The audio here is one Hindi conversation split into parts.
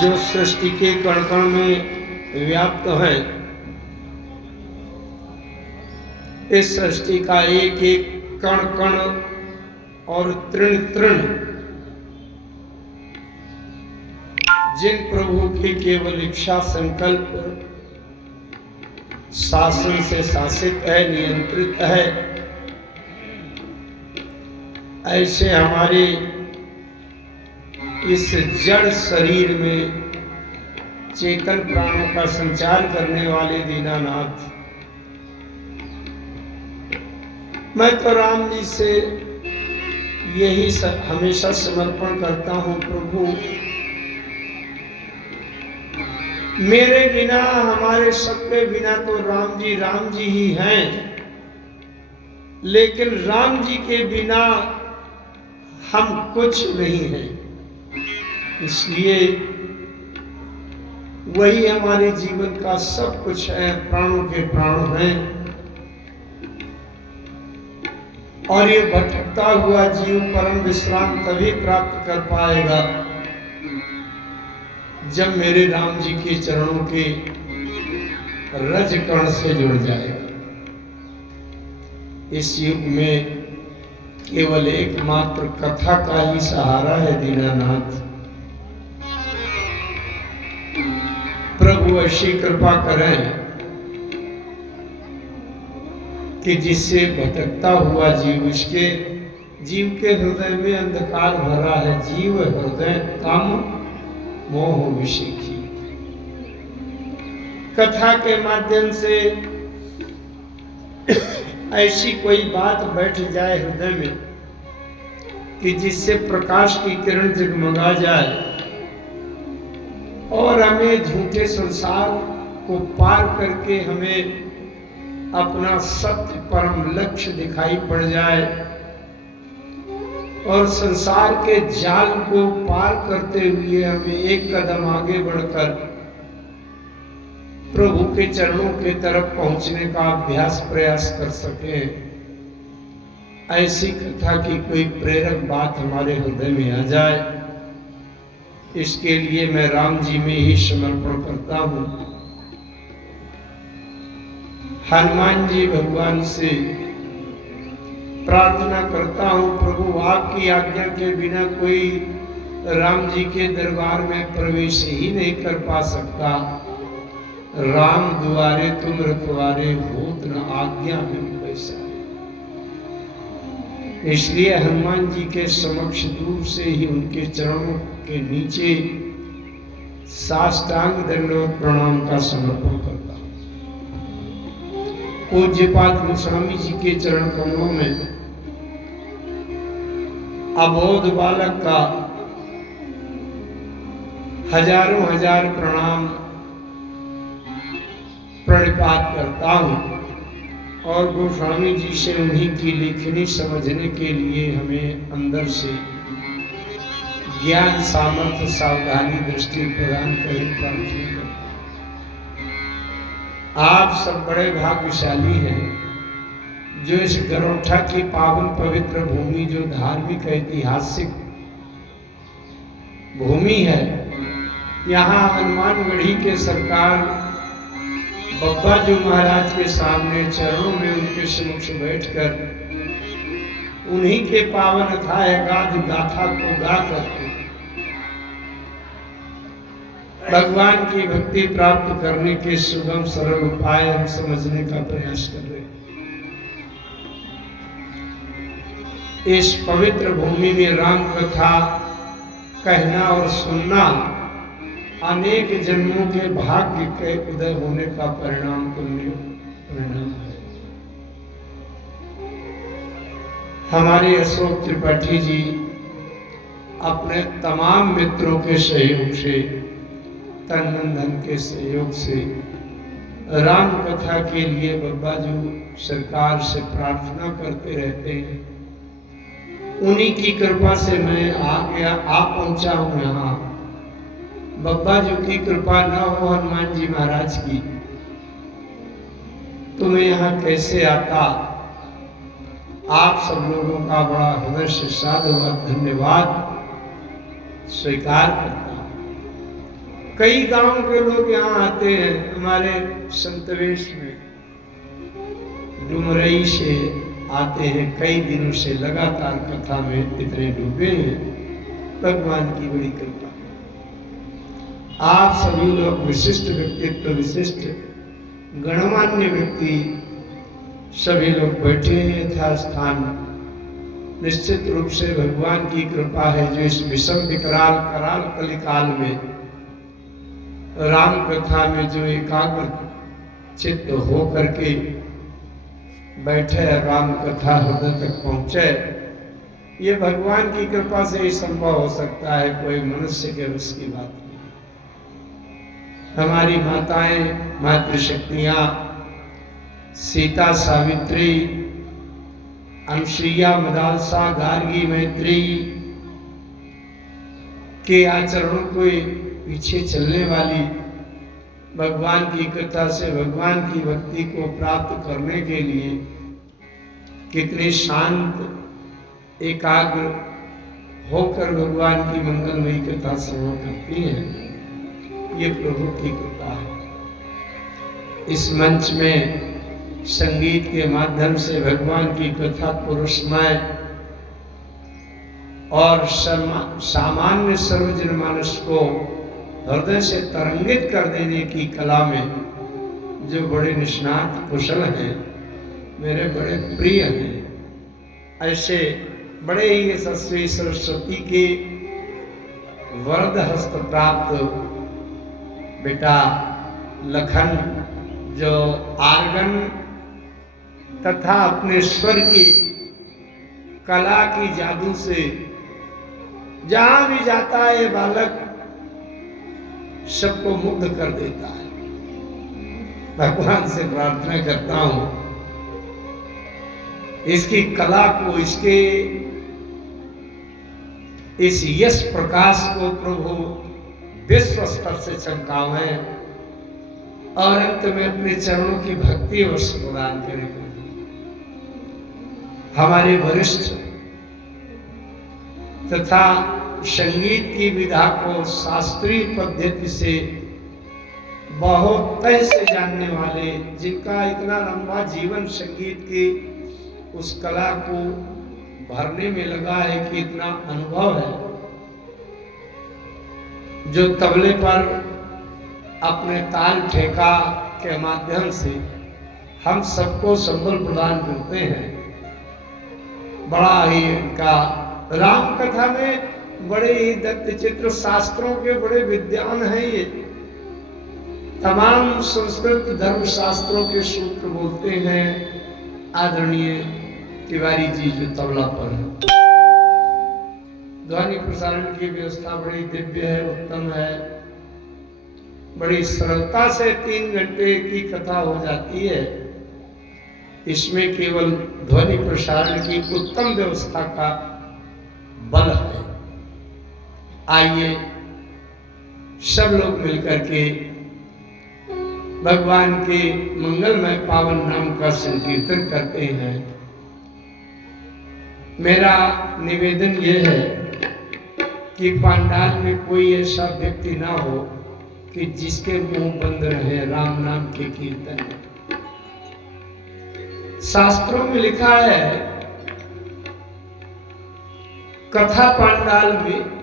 जो सृष्टि के कण कण में व्याप्त है, इस सृष्टि का एक एक कण कण और तृण तृण जिन प्रभु की केवल इच्छा संकल्प शासन से शासित है, नियंत्रित है, ऐसे हमारे इस जड़ शरीर में चेतन प्राणों का संचार करने वाले दीनानाथ, मैं तो राम जी से यही हमेशा समर्पण करता हूं, प्रभु मेरे बिना, हमारे सबके बिना तो राम जी ही हैं, लेकिन राम जी के बिना हम कुछ नहीं हैं। इसलिए वही हमारे जीवन का सब कुछ है, प्राणों के प्राण हैं। और ये भटकता हुआ जीव परम विश्राम तभी प्राप्त कर पाएगा जब मेरे राम जी के चरणों के रज कण से जुड़ जाएगा। इस युग में केवल एकमात्र कथा का ही सहारा है दीनानाथ। प्रभु ऐसी कृपा करें कि जिससे भटकता हुआ जीव, उसके जीव के हृदय में अंधकार भरा है, जीव हृदय काम मोह विषीखी, कथा के माध्यम से ऐसी कोई बात बैठ जाए हृदय में कि जिससे प्रकाश की किरण जगमगा जाए और हमें झूठे संसार को पार करके हमें अपना सत्य परम लक्ष्य दिखाई पड़ जाए और संसार के जाल को पार करते हुए हमें एक कदम आगे बढ़कर प्रभु के चरणों के तरफ पहुंचने का अभ्यास प्रयास कर सके। ऐसी कथा की कोई प्रेरक बात हमारे हृदय में आ जाए, इसके लिए मैं राम जी में ही समर्पण करता हूं। हनुमान जी भगवान से प्रार्थना करता हूं, प्रभु आपकी आज्ञा के बिना कोई राम जी के दरबार में प्रवेश ही नहीं कर पा सकता। राम दुआरे तुम रखवारे, होत न आज्ञा में पैसा। इसलिए हनुमान जी के समक्ष दूर से ही उनके चरणों के नीचे साष्टांग दंडवत प्रणाम का समर्पण करता हूं। पूज्यपाद गोस्वामी जी के चरण कमलों में अबोध बालक का हजारों हजार प्रणाम प्रणिपात करता हूं और गोस्वामी जी से उन्हीं की लेखनी समझने के लिए हमें अंदर से ज्ञान, सामर्थ्य, सावधानी, दृष्टि प्रदान करें, प्रार्थना करता हूं। आप सब बड़े भाग्यशाली हैं जो इस गरोठा की पावन पवित्र भूमि, जो धार्मिक ऐतिहासिक भूमि है, यहाँ हनुमानगढ़ी के सरकार बब्बा जी महाराज के सामने चरणों में उनके समक्ष बैठकर उन्हीं के पावन अथाह गाथ गाथा को गा करके भगवान की भक्ति प्राप्त करने के सुगम सरल उपाय हम समझने का प्रयास कर रहे हैं। इस पवित्र भूमि में राम कथा कहना और सुनना अनेक जन्मों के भाग्य के उदय होने का परिणाम परिणाम है। हमारे अशोक त्रिपाठी जी अपने तमाम मित्रों के सहयोग से, तन मन धन के सहयोग से राम कथा के लिए बब्बा जी सरकार से प्रार्थना करते रहते हैं। उन्हीं की कृपा से मैं आ पहुंचा हूं यहाँ। बब्बा जी की कृपा न हो हनुमान जी महाराज की तो मैं यहाँ कैसे आता। आप सब लोगों का बड़ा हृदय से साधुवाद, धन्यवाद स्वीकार करता हूं। कई गांव के लोग यहाँ आते हैं हमारे संतवेश में, डुमरई से आते हैं, कई दिनों से लगातार कथा में इतने डूबे हैं। भगवान की बड़ी कृपा। आप सभी लोग विशिष्ट व्यक्तित्व, विशिष्ट गणमान्य व्यक्ति सभी लोग बैठे हैं यथास्थान। निश्चित रूप से भगवान की कृपा है जो इस विषम विकराल कराल कलिकाल में राम कथा में जो एकाग्र चित्त हो करके बैठे, राम कथा हृदय तक पहुंचे, ये भगवान की कृपा से ही संभव हो सकता है, कोई मनुष्य के बस की बात नहीं। हमारी माताएं, मातृशक्तियां, सीता, सावित्री, अनुसुईया, मदालसा, गार्गी, मैत्री के आचरणों को पीछे चलने वाली, भगवान की कृपा से भगवान की भक्ति को प्राप्त करने के लिए कितने शांत एकाग्र होकर भगवान की मंगलमयी कथा श्रवण करती हैं, ये प्रभु की कृपा है। इस मंच में संगीत के माध्यम से भगवान की कथा पुरुषमय और सामान्य सर्वजन मानस को हृदय से तरंगित कर देने की कला में जो बड़े निष्णात कुशल हैं, मेरे बड़े प्रिय हैं। ऐसे बड़े ही यशस्वी सरस्वती के वरद हस्त प्राप्त बेटा लखन, जो आर्गन तथा अपने स्वर की कला की जादू से जहां भी जाता है ये बालक सबको मुग्ध कर देता है। भगवान से प्रार्थना करता हूं इसकी कला को, इसके इस यश प्रकाश को प्रभु विश्व स्तर से चमकावे और अंत में अपने चरणों की भक्ति अवश्य प्रदान करें। हमारे वरिष्ठ तथा संगीत की विधा को शास्त्रीय पद्धति से बहुत तय से जानने वाले, जिनका इतना लंबा जीवन संगीत की उस कला को भरने में लगा है कि इतना अनुभव है, जो तबले पर अपने ताल ठेका के माध्यम से हम सबको संबल प्रदान करते हैं। बड़ा ही इनका राम कथा में बड़े ही दत्त चित्र शास्त्रों के बड़े विद्वान हैं। ये तमाम संस्कृत धर्म शास्त्रों के सूत्र बोलते हैं आदरणीय तिवारी जी जो तबला पर है। ध्वनि प्रसारण की व्यवस्था बड़ी दिव्य है, उत्तम है। बड़ी सरलता से 3 घंटे की कथा हो जाती है। इसमें केवल ध्वनि प्रसारण की उत्तम व्यवस्था का बल है। आइए सब लोग मिलकर के भगवान के मंगलमय पावन नाम का संकीर्तन करते हैं। मेरा निवेदन यह है कि पंडाल में कोई ऐसा व्यक्ति ना हो कि जिसके मुंह बंद रहे राम नाम के कीर्तन। शास्त्रों में लिखा है कथा पंडाल में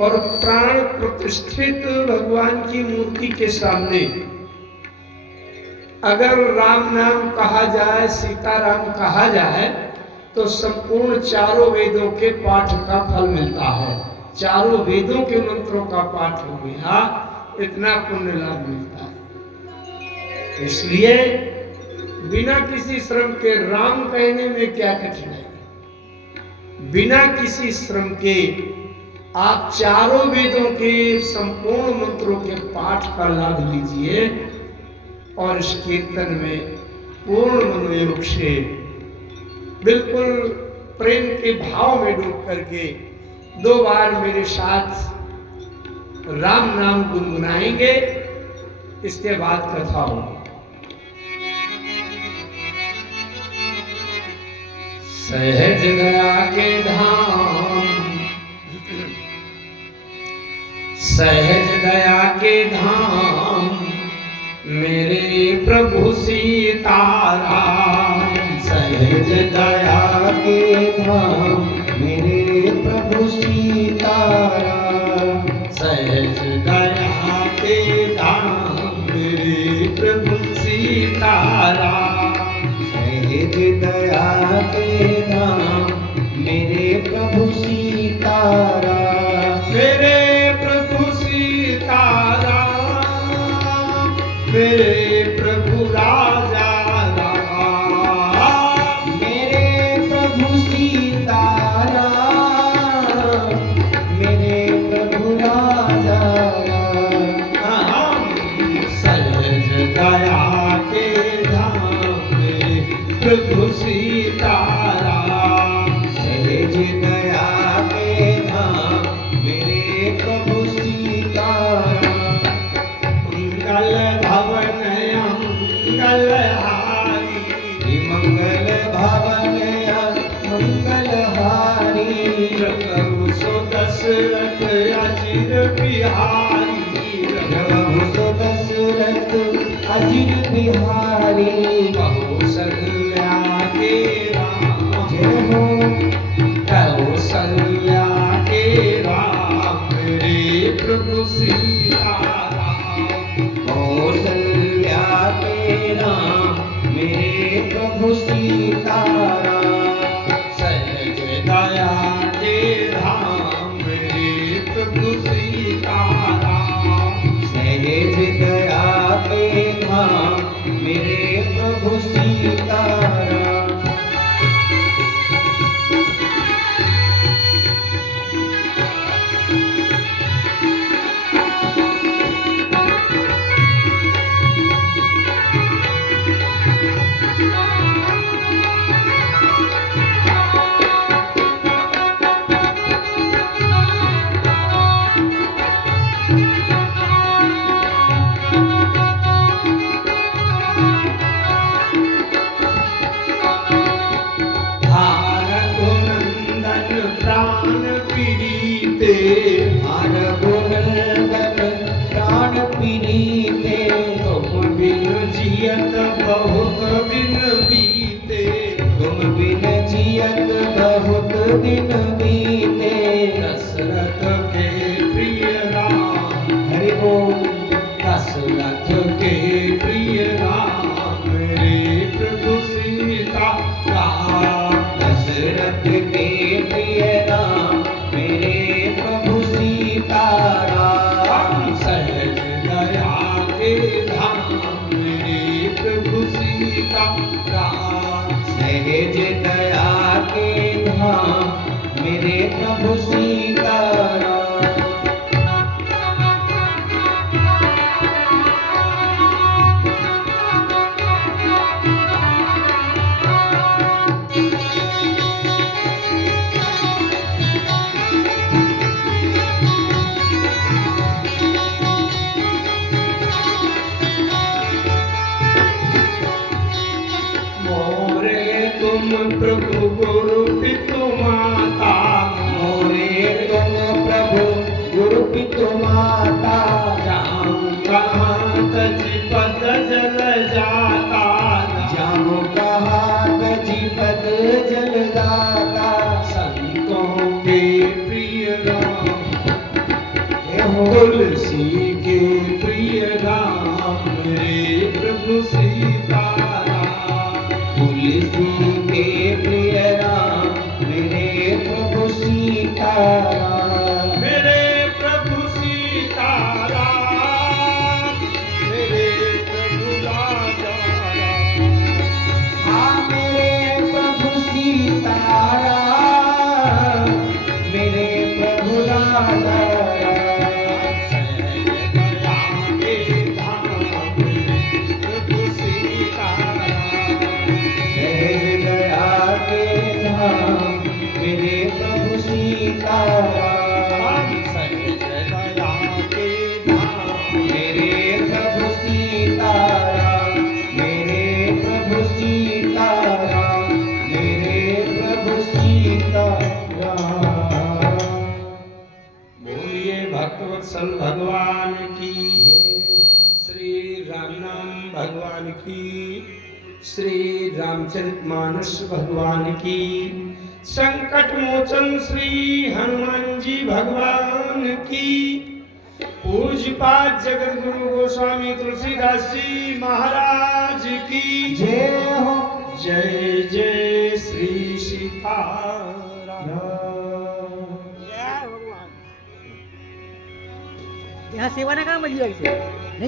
और प्राण प्रतिष्ठित भगवान की मूर्ति के सामने अगर राम नाम कहा जाए, सीताराम कहा जाए, तो संपूर्ण चारों वेदों के पाठ का फल मिलता है। चारों वेदों के मंत्रों का पाठ हो गया, इतना पुण्य लाभ मिलता है। इसलिए बिना किसी श्रम के राम कहने में क्या कठिनाई, बिना किसी श्रम के आप चारों वेदों के संपूर्ण मंत्रों के पाठ का लाभ लीजिए और इस कीर्तन में पूर्ण मनोयोग से बिल्कुल प्रेम के भाव में डूब करके 2 बार मेरे साथ राम नाम गुनगुनाएंगे, इसके बाद कथा होगी। सहज गया के धाम, सहज दया के धाम मेरे प्रभु सीताराम। सहज दया के धाम मेरे प्रभु सीताराम। सहज दया के धाम मेरे प्रभु सीताराम। सहज दया के धाम मेरे प्रभु सीताराम। मेरे प्रभु सीताराम मेरे प्रभु राजा राम। मेरे प्रभु सीताराम मेरे प्रभु राजा राम। सहज दया के धाम मेरे प्रभु सीताराम। सहज दया के धाम मेरे प्रभु सीताराम। मंगल भवन मंगलहारी मंगल भवन मंगलहारी। प्रभु सो दशरथ अजिर बिहारी। प्रभु सो दशरथ अजिर बिहारी। कौसल्या के राम जय हो। कौसल्या के राम मेरे प्रभु सीताराम। कौसल्या के राम मेरे प्रभु सीताराम। सहज दया के धाम मेरे प्रभु सीताराम। सहज दया के धाम मेरे प्रभु सीताराम। प्राण पीड़िते। रघुनंदन प्राण पीड़िते। तुम बिन जियत बहुत दिन बीते। तुम बिन जियत बहुत दिन बीते। दशरथ के प्रिय राम हरि बोल। दशरथ के प्रिय राम मेरे प्रभु सीताराम। दशरथ के प्रिय राम मेरे प्रभु सीताराम। सहज दया के धाम मेरे प्रभु सीताराम। सहज दया के धाम मेरे प्रभु सीताराम। प्रभु गुरु पितु माता। मोरे तुम प्रभु गुरु पितु माता। जाऊं कहाँ तजी पद जल जाता। जाऊं कहाँ तजी पद जल जाता। संतों के प्रिय राम तुलसी के प्रिय राम मेरे प्रभु सीताराम। तुलसी के प्रिय राम मेरे प्रभु सीताराम। मेरे प्रभु सीताराम मेरे प्रभु राजा राम। हाँ मेरे प्रभु सीताराम मेरे प्रभु राजा राम। सहज भक्तवत्सल भगवान की, श्री राम नाम भगवान की, श्री रामचरितमानस भगवान की, संकट मोचन श्री हनुमान जी भगवान की, पूज्यपाद जगत गुरु गोस्वामी तुलसीदास जी महाराज की जय हो। जय जय श्री सीताराम। यहाँ सेवा ना काम बदली